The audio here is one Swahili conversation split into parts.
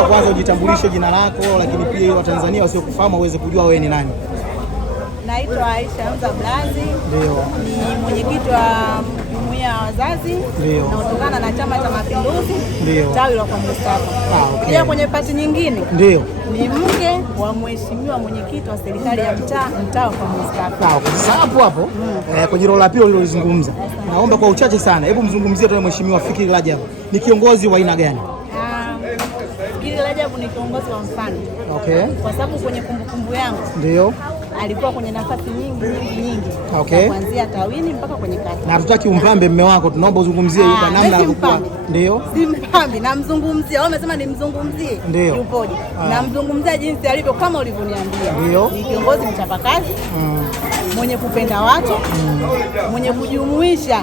naomba kwanza ujitambulishe jina lako, lakini pia Watanzania wasiokufahamu waweze kujua wewe ni nani. Naitwa Aisha Hamza Blazi. Ndio. Ni mwenyekiti wa jumuiya ya wazazi. Ndio. Na kutokana na Chama cha Mapinduzi. Ndio. Tawi la kwa Mustafa. Okay. Pia kwenye pati nyingine. Ndio. Ni mke wa mheshimiwa mwenyekiti wa serikali ya mtaa wa kwa Mustafa. Okay. Sasa hapo kwenye rola pili ulilozungumza. Naomba kwa uchache sana, hebu mzungumzie tu mheshimiwa Fikiri Rajab. Ni kiongozi wa aina gani? Fikiri Rajab ni kiongozi wa mfano. Okay. Kwa sababu kwenye kumbukumbu yangu. Ndio. Alikuwa kwenye nafasi nyingi. Okay. Kuanzia tawini mpaka kwenye kata. Na hatutaki umpambe mume wako, tunaomba uzungumzie kwa namna alivyokuwa. Ndio. Si mpambe, namzungumzia. Wao wamesema nimzungumzie. Yupoje? Namzungumzia jinsi alivyo kama ulivyoniambia. Ndio. Ni kiongozi mchapakazi. Mwenye kupenda watu. Mwenye kujumuisha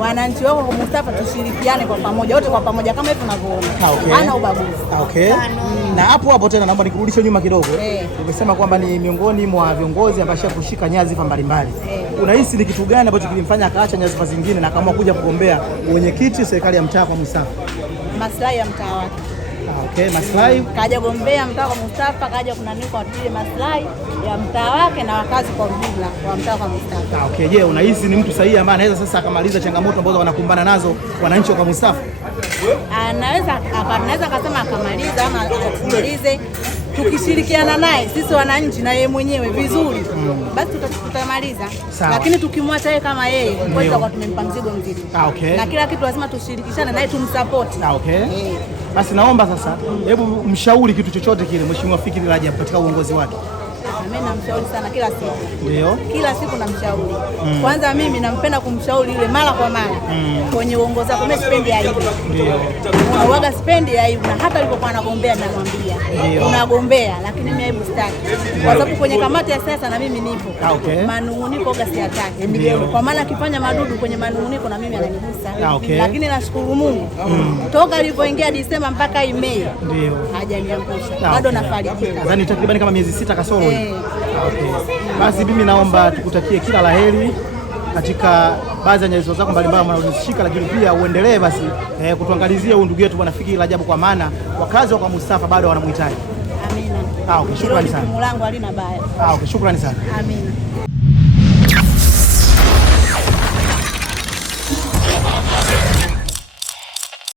wananchi wako kwa Mustafa, tushirikiane kwa pamoja, wote kwa pamoja kama hivi tunavyoona. Okay. Hana ubaguzi. Okay. Na hapo tena naomba nikurudishe nyuma kidogo. Umesema kwamba ni miongoni mwa viongozi ambao kushika nyadhifa mbalimbali. Unahisi ni kitu gani ambacho kilimfanya akaacha nyadhifa zingine na akaamua kuja kugombea mwenyekiti serikali ya mtaa kwa Mustafa? Maslahi ya mtaa wake. Okay, maslahi. Kaja gombea mtaa kwa Mustafa, kaja kunani kwa ajili maslahi ya mtaa wake na wakazi kwa ujumla wa mtaa kwa Mustafa. Okay, je, unahisi ni mtu sahihi ambaye anaweza sasa akamaliza changamoto ambazo wanakumbana nazo wananchi wa Mustafa? Anaweza akasema akamaliza ama atumalize, tukishirikiana naye sisi wananchi na yeye mwenyewe vizuri, basi tutamaliza. Lakini tukimwacha yeye kama yeye, kwanza kwa tumempa mzigo mzito. Okay. Na kila kitu lazima tushirikishane naye, tumsupport. Okay. Basi naomba sasa, hebu mshauri kitu chochote kile Mheshimiwa Fikiri Rajab katika uongozi wake. Mimi namshauri sana kila siku. Ndio. Kila siku namshauri. Kwanza mimi nampenda kumshauri yule mara kwa mara. Kwenye uongozi wake mimi sipendi aibu. Ndio. Unawaga sipendi aibu, na hata alipokuwa anagombea namwambia. Unagombea lakini mimi aibu sitaki. Kwa sababu kwenye kamati ya siasa na mimi nipo. Okay. Manunguniko ga siyataki. Kwa maana akifanya madudu kwenye manunguniko na mimi ananigusa. Okay. Lakini nashukuru Mungu. Toka alipoingia Disemba mpaka Mei. Ndio. Hajaniangusha. Bado nafarijika. Nadhani takriban kama miezi 6 kasoro. Okay. Basi mimi naomba tukutakie kila laheri katika baadhi ya nyadhifa zako mbalimbali unazozishika, lakini pia uendelee basi kutuangalizia huyu ndugu yetu Bwana Fikiri Rajab, kwa maana wakazi wa kwa Mustafa bado wanamhitaji. Amina. Okay, shukrani sana. Mulango halina baya. Okay, shukrani sana. Amina.